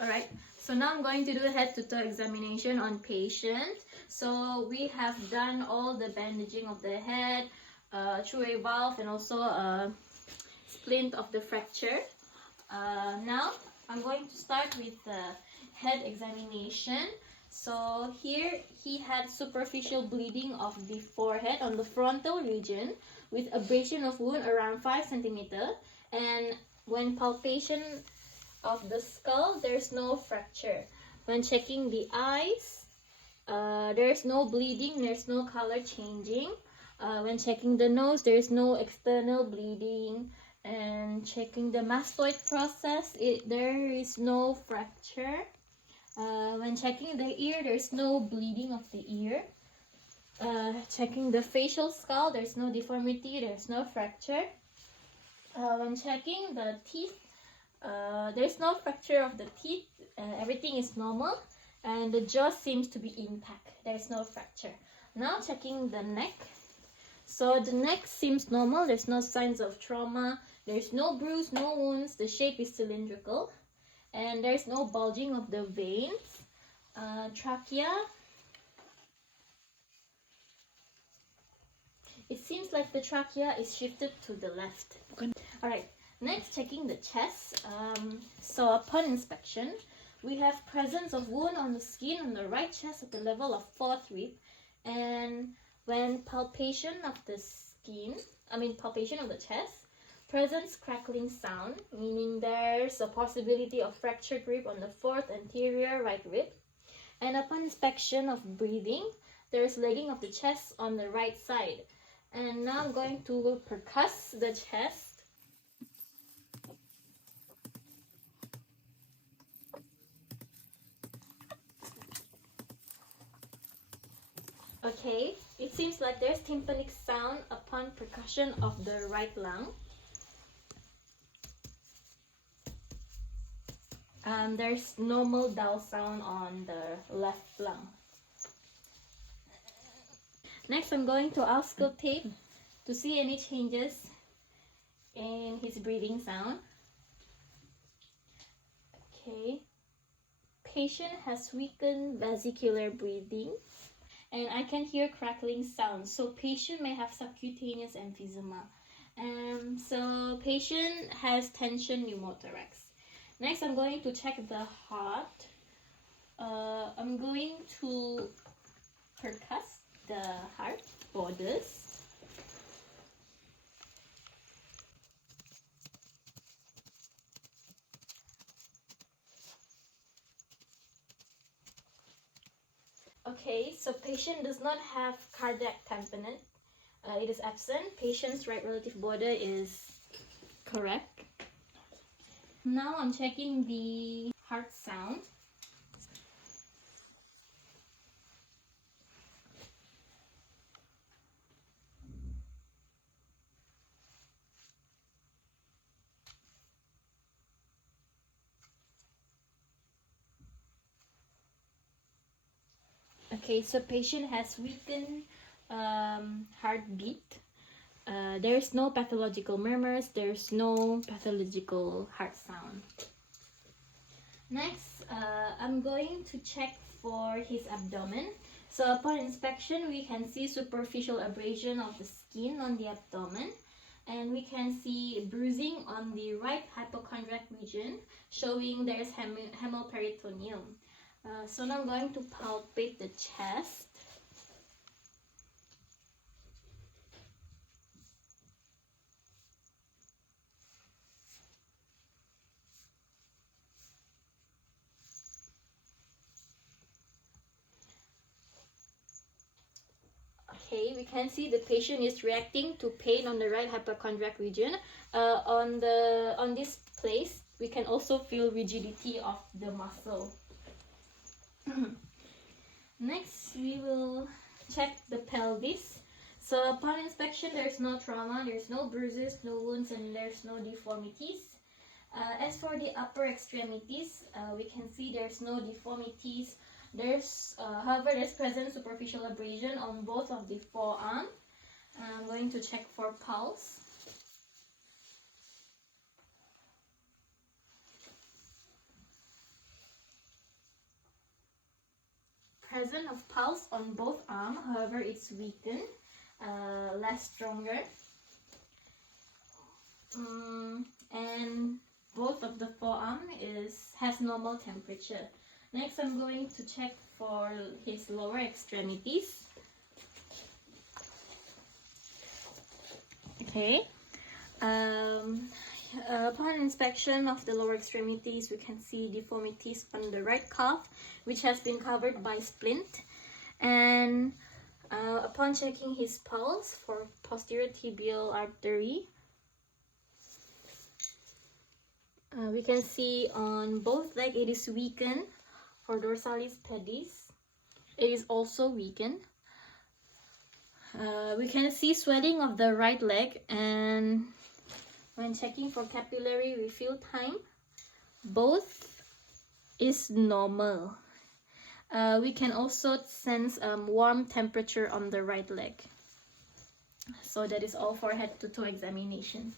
Alright, so now I'm going to do a head-to-toe examination on patient. So we have done all the bandaging of the head, through a valve, and also a splint of the fracture. Now I'm going to start with the head examination. So here he had superficial bleeding of the forehead on the frontal region with abrasion of wound around 5 centimeters, and when palpation of the skull, there's no fracture. When checking the eyes, there's no bleeding, there's no color changing. When checking the nose, there's no external bleeding. And checking the mastoid process, there is no fracture. When checking the ear, there's no bleeding of the ear. Checking the facial skull, there's no deformity, there's no fracture. When checking the teeth, there's no fracture of the teeth, everything is normal, and the jaw seems to be intact, there's no fracture. Now checking the neck. So the neck seems normal, there's no signs of trauma, there's no bruise, no wounds, the shape is cylindrical, and there's no bulging of the veins. Trachea, it seems like the trachea is shifted to the left. Alright, next checking the chest. So upon inspection, we have presence of wound on the skin on the right chest at the level of 4th rib, and when palpation of the palpation of the chest, presence crackling sound, meaning there's a possibility of fractured rib on the 4th anterior right rib. And upon inspection of breathing, there's lagging of the chest on the right side. And now I'm going to percuss the chest. Okay, it seems like there's tympanic sound upon percussion of the right lung. There's normal dull sound on the left lung. Next, I'm going to auscultate to see any changes in his breathing sound. Okay, patient has weakened vesicular breathing, and I can hear crackling sounds, so patient may have subcutaneous emphysema. So patient has tension pneumothorax. Next, I'm going to check the heart. I'm going to percuss the heart borders. Okay, so patient does not have cardiac tamponade. It is absent. Patient's right relative border is correct. Now I'm checking the heart sound. Okay, so patient has weakened heartbeat. There's no pathological murmurs, there's no pathological heart sound. Next, I'm going to check for his abdomen. So upon inspection, we can see superficial abrasion of the skin on the abdomen, and we can see bruising on the right hypochondriac region, showing there's hemoperitoneum. So now I'm going to palpate the chest. Okay, we can see the patient is reacting to pain on the right hypochondriac region. On this place, we can also feel rigidity of the muscle. Next, we will check the pelvis. So upon inspection, there's no trauma, there's no bruises, no wounds, and there's no deformities. As for the upper extremities, we can see there's no deformities. However, there's present superficial abrasion on both of the forearm. I'm going to check for pulse. presence of pulse on both arms, however it's weakened, less stronger. And both of the forearm has normal temperature. Next, I'm going to check for his lower extremities. Okay. Upon inspection of the lower extremities, we can see deformities on the right calf, which has been covered by splint. And upon checking his pulse for posterior tibial artery, we can see on both legs it is weakened. For dorsalis pedis, it is also weakened. We can see swelling of the right leg, and when checking for capillary refill time, both is normal. We can also sense warm temperature on the right leg. So that is all for head to toe examination.